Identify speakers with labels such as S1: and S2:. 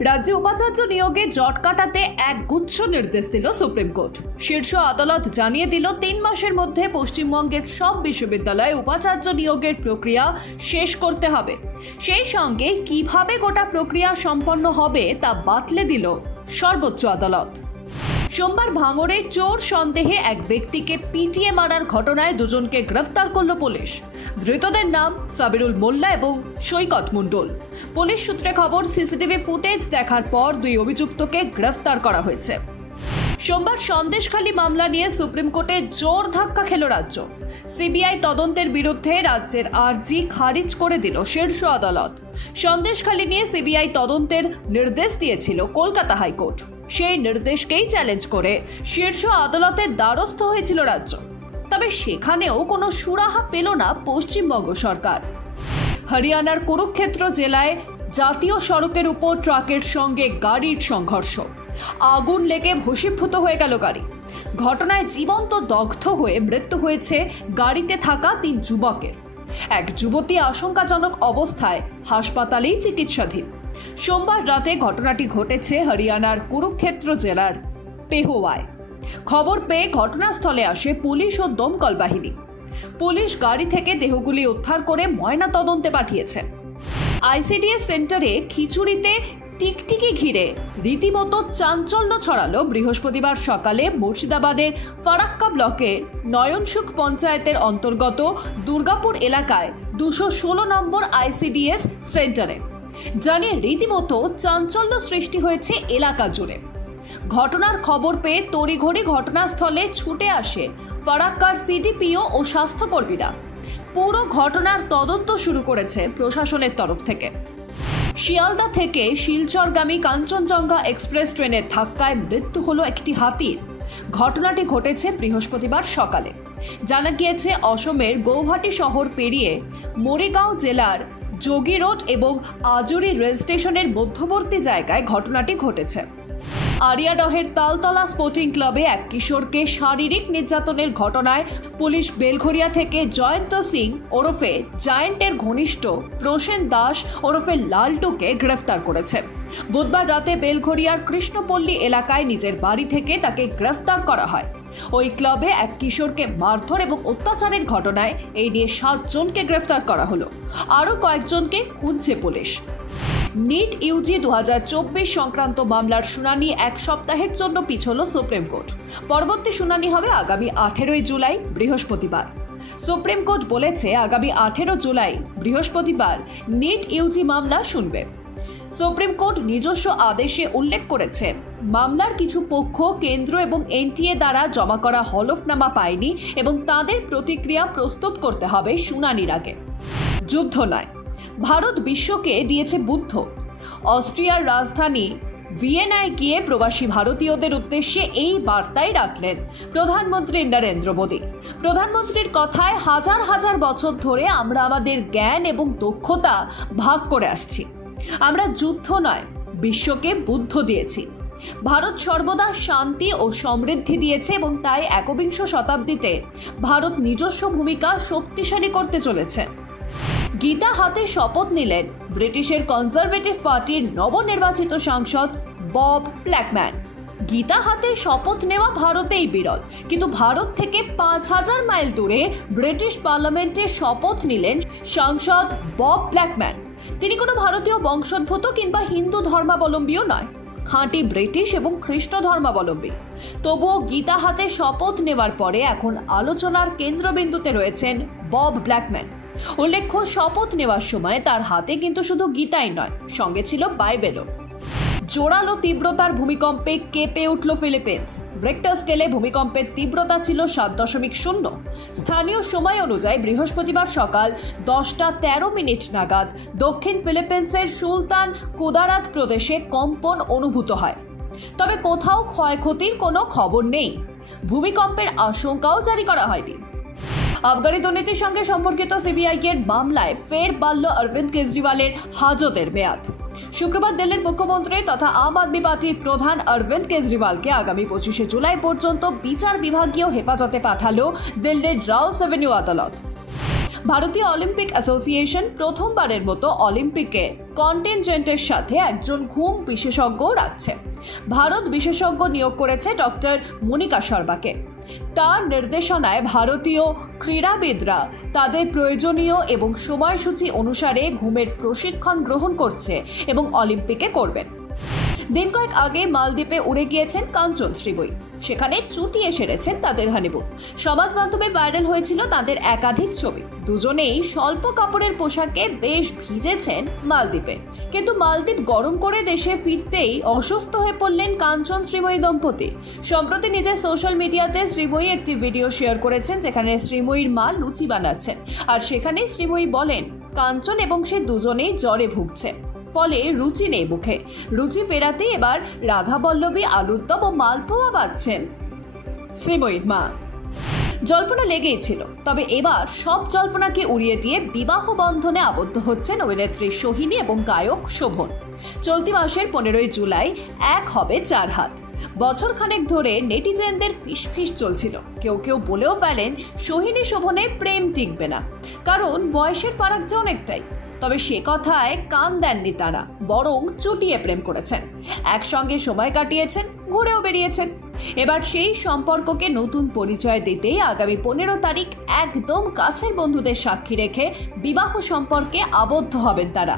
S1: রাজ্যে উপাচার্য নিয়োগে জট কাটাতে এক গুচ্ছ নির্দেশ দিল সুপ্রিম কোর্ট। শীর্ষ আদালত জানিয়ে দিল, তিন মাসের মধ্যে পশ্চিমবঙ্গের সব বিশ্ববিদ্যালয়ে উপাচার্য নিয়োগের প্রক্রিয়া শেষ করতে হবে। সেই সঙ্গে কীভাবে গোটা প্রক্রিয়া সম্পন্ন হবে তা বাতলে দিল সর্বোচ্চ আদালত। সোমবার ভাঙড়ে চোর সন্দেহে এক ব্যক্তিকে পিটিয়ে মারার ঘটনায় দুজনকে গ্রেফতার করল পুলিশ। ধৃতদের নাম সাবিরুল মোল্লা এবং সৈকত মণ্ডল পুলিশ সূত্রে খবর, সিসিটিভি ফুটেজ দেখার পর দুই অভিযুক্তকে গ্রেফতার করা হয়েছে। সোমবার সন্দেশখালী মামলা নিয়ে সুপ্রিম কোর্টে জোর ধাক্কা খেল রাজ্য। সিবিআই তদন্তের বিরুদ্ধে রাজ্যের আর্জি খারিজ করে দিল শীর্ষ আদালত। সন্দেশখালী নিয়ে সিবিআই তদন্তের নির্দেশ দিয়েছিল কলকাতা হাইকোর্ট। সেই নির্দেশকেই চ্যালেঞ্জ করে। শীর্ষ আদালতের দ্বারস্থ হয়েছিল রাজ্য। তবে সেখানেও কোনো সুরাহা পেল না পশ্চিমবঙ্গ সরকার। হরিয়ানার কুরুক্ষেত্র জেলায় জাতীয় সড়কের উপর ট্রাকের সঙ্গে গাড়ির সংঘর্ষ। আগুন লেগে ভসীভূত হয়ে গেল গাড়ি। ঘটনায় জীবন্ত দগ্ধ হয়ে মৃত্যু হয়েছে গাড়িতে থাকা তিন যুবকের। এক যুবতী আশঙ্কাজনক অবস্থায় হাসপাতালেই চিকিৎসাধীন। সোমবার রাতে ঘটনাটি ঘটেছে হরিয়ানার কুরুক্ষেত্র জেলার পেহোয়ায়। খবর পেয়ে ঘটনাস্থলে আসে পুলিশ ও দমকল বাহিনী। পুলিশ গাড়ি থেকে দেহগুলি উদ্ধার করে ময়না তদন্তে পাঠিয়েছে। আইসিডিএস সেন্টারে খিচুড়িতে টিকটিকি ঘিরে রীতিমতো চাঞ্চল্য ছড়ালো বৃহস্পতিবার সকালে মুর্শিদাবাদের ফারাক্কা ব্লকের নয়নসুখ পঞ্চায়েতের অন্তর্গত দুর্গাপুর এলাকায় দুশো ষোলো নম্বর আইসিডিএস সেন্টারে। জানিয়ে রীতিমতো চাঞ্চল্য সৃষ্টি হয়েছে এলাকা জুড়ে। ঘটনার খবর পেয়ে তড়িঘড়ি ঘটনাস্থলে ছুটে আসে ফারাক্কার সিডিপিও ও স্বাস্থ্যকর্মীরা। পুরো ঘটনার তদন্ত শুরু করেছে প্রশাসনের তরফ থেকে। শিয়ালদা থেকে শিলচরগামী কাঞ্চনজঙ্ঘা এক্সপ্রেস ট্রেনের ধাক্কায় মৃত্যু হলো একটি হাতির। ঘটনাটি ঘটেছে বৃহস্পতিবার সকালে। জানা গিয়েছে, অসমের গৌহাটি শহর পেরিয়ে মরিগাঁও জেলার যোগী রোড এবং আজুরি রেল স্টেশনের মধ্যবর্তী জায়গায় ঘটনাটি ঘটেছে। আরিয়াডহের তালতলা স্পোর্টিং ক্লাবে এক কিশোরকে শারীরিক নির্যাতনের ঘটনায় পুলিশ বেলঘরিয়া থেকে জয়ন্ত সিং ওরফে জায়েন্টের ঘনিষ্ঠ প্রসেন দাস ওরফে লালটুকে গ্রেফতার করেছে। বুধবার রাতে বেলঘরিয়ার কৃষ্ণপল্লী এলাকায় নিজের বাড়ি থেকে তাকে গ্রেফতার করা হয়। ওই ক্লাবে এক কিশোরকে মারধর এবং অত্যাচারের ঘটনায় এই নিয়ে সাতজনকে গ্রেফতার করা হলো। আরও কয়েকজনকে খুঁজছে পুলিশ। নিট ইউজি দুহাজার চব্বিশ সংক্রান্ত মামলার শুনানি এক সপ্তাহের জন্য পিছল সুপ্রিম কোর্ট। পরবর্তী শুনানি হবে আগামী আঠেরোই জুলাই, বৃহস্পতিবার। সুপ্রিম কোর্ট বলেছে, আগামী আঠেরো জুলাই, বৃহস্পতিবার নিট ইউজি মামলা শুনবে। সুপ্রিম কোর্ট নিজস্ব আদেশে উল্লেখ করেছে, মামলার কিছু পক্ষ, কেন্দ্র এবং এনটিএ দ্বারা জমা করা হলফনামা পায়নি এবং তাদের প্রতিক্রিয়া প্রস্তুত করতে হবে শুনানির আগে। যুদ্ধ নয়, ভারত বিশ্বকে দিয়েছে বুদ্ধ। অস্ট্রিয়ার রাজধানী ভিয়েনায় গিয়ে প্রবাসী ভারতীয়দের উদ্দেশ্যে এই বার্তাই রাখলেন প্রধানমন্ত্রী নরেন্দ্র মোদী। প্রধানমন্ত্রীর কথায় হাজার হাজার বছর ধরে আমরা আমাদের জ্ঞান এবং দক্ষতা ভাগ করে আসছি। আমরা যুদ্ধ নয়, বিশ্বকে বুদ্ধ দিয়েছি। ভারত সর্বদা শান্তি ও সমৃদ্ধি দিয়েছে এবং তাই একবিংশ শতাব্দীতে ভারত নিজস্ব ভূমিকা শক্তিশালী করতে চলেছে। গীতা হাতে শপথ নিলেন ব্রিটিশের কনজারভেটিভ পার্টির নবনির্বাচিত সাংসদ বব ব্ল্যাকম্যান। গীতা হাতে শপথ নেওয়া ভারতেই বিরল, কিন্তু ভারত থেকে পাঁচ হাজার মাইল দূরে ব্রিটিশ পার্লামেন্টে শপথ নিলেন সাংসদ বব ব্ল্যাকম্যান। তিনি কোনো ভারতীয় বংশোদ্ভূত কিংবা হিন্দু ধর্মাবলম্বীও নয়। খাঁটি ব্রিটিশ এবং খ্রিস্ট ধর্মাবলম্বী। তবুও গীতা হাতে শপথ নেওয়ার পরে এখন আলোচনার কেন্দ্রবিন্দুতে রয়েছেন বব ব্ল্যাকম্যান। উল্লেখ্য, শপথ নেওয়ার সময় তার হাতে কিন্তু শুধু গীতাই নয়, সঙ্গে ছিল বাইবেলও। জোরালো তীব্রতার ভূমিকম্পে কেঁপে উঠল ফিলিপিন্স। রেক্টার স্কেলে ভূমিকম্পের তীব্রতা ছিল সাত দশমিক শূন্য। স্থানীয় সময় অনুযায়ী বৃহস্পতিবার সকাল দশটা তেরো মিনিট নাগাদ দক্ষিণ ফিলিপিন্সের সুলতান কুদারাত প্রদেশে কম্পন অনুভূত হয়। তবে কোথাও ক্ষয়ক্ষতির কোনো খবর নেই। ভূমিকম্পের আশঙ্কাও জারি করা হয়নি। আবগারি দুর্নীতির সঙ্গে সম্পর্কিত সিবিআই এর মামলায় ফের বাড়ল অরবিন্দ কেজরিওয়ালের হাজতের মেয়াদ। শুক্রবার দিল্লির মুখ্যমন্ত্রী তথা আম আদমি পার্টির প্রধান অরবিন্দ কেজরিওয়ালকে আগামী পঁচিশে জুলাই পর্যন্ত বিচার বিভাগীয় হেফাজতে পাঠালো দিল্লির রাউস অ্যাভিনিউ আদালত। ভারতীয় অলিম্পিক অ্যাসোসিয়েশন প্রথমবারের মতো অলিম্পিকে কন্টিনজেন্টের সাথে একজন ঘুম বিশেষজ্ঞ রাখছে। ভারত বিশেষজ্ঞ নিয়োগ করেছে ডক্টর মনিকা শর্মাকে। তার নির্দেশনায় ভারতীয় ক্রীড়াবিদরা তাদের প্রয়োজনীয় এবং সময়সূচি অনুসারে ঘুমের প্রশিক্ষণ গ্রহণ করছে এবং অলিম্পিকে করবেন। দিন কয়েক আগে মালদ্বীপে উড়ে গিয়েছেন কাঞ্চন শ্রীবই। সেখানে চুটিয়ে সেরেছেন তাদের হানিমুন। সমাজ মাধ্যমে ভাইরাল হয়েছিল তাদের একাধিক ছবি। দুজনেই স্বল্প কাপড়ের পোশাকে বেশ ভিজেছেন মালদ্বীপে। কিন্তু মালদ্বীপ গরম করে দেশে ফিরতেই অসুস্থ হয়ে পড়লেন কাঞ্চন শ্রীময়ী দম্পতি। সম্প্রতি নিজের সোশ্যাল মিডিয়াতে শ্রীময়ী একটি ভিডিও শেয়ার করেছেন, যেখানে শ্রীময়ীর মা লুচি বানাচ্ছেন। আর সেখানেই শ্রীময়ী বলেন, কাঞ্চন এবং সে দুজনেই জ্বরে ভুগছে। ফলে রুচি নেই মুখে। রুচি ফেরাতে এবার রাধা বল্লভী আলুর দম ও মালপোয়া বাঁধছেন। শ্রীময়ীর মা। জল্পনা লেগেই ছিল, তবে এবার সব জল্পনাকে উড়িয়ে দিয়ে বিবাহ বন্ধনে আবদ্ধ হচ্ছেন অভিনেত্রী সোহিনী এবং গায়ক শোভন। চলতি মাসের পনেরোই জুলাই এক হবে চার হাত। বছর খানেক ধরে নেটিজেনদের ফিসফিস চলছিল। কেউ কেউ বলেও ফেলেন সোহিনী, শোভনের প্রেম টিকবে না। কারণ বয়সের ফারাক যে অনেকটাই। তবে সে কথায় কান দেননি তারা, বরং চুটিয়ে প্রেম করেছেন। একসঙ্গে সময় কাটিয়েছেন, ঘুরেও বেরিয়েছেন এবার সেই সম্পর্ককে নতুন পরিচয় দিতে আগামী পনেরো তারিখ একদম কাছের বন্ধুদের সাক্ষী রেখে বিবাহ সম্পর্কে আবদ্ধ হবেন তারা।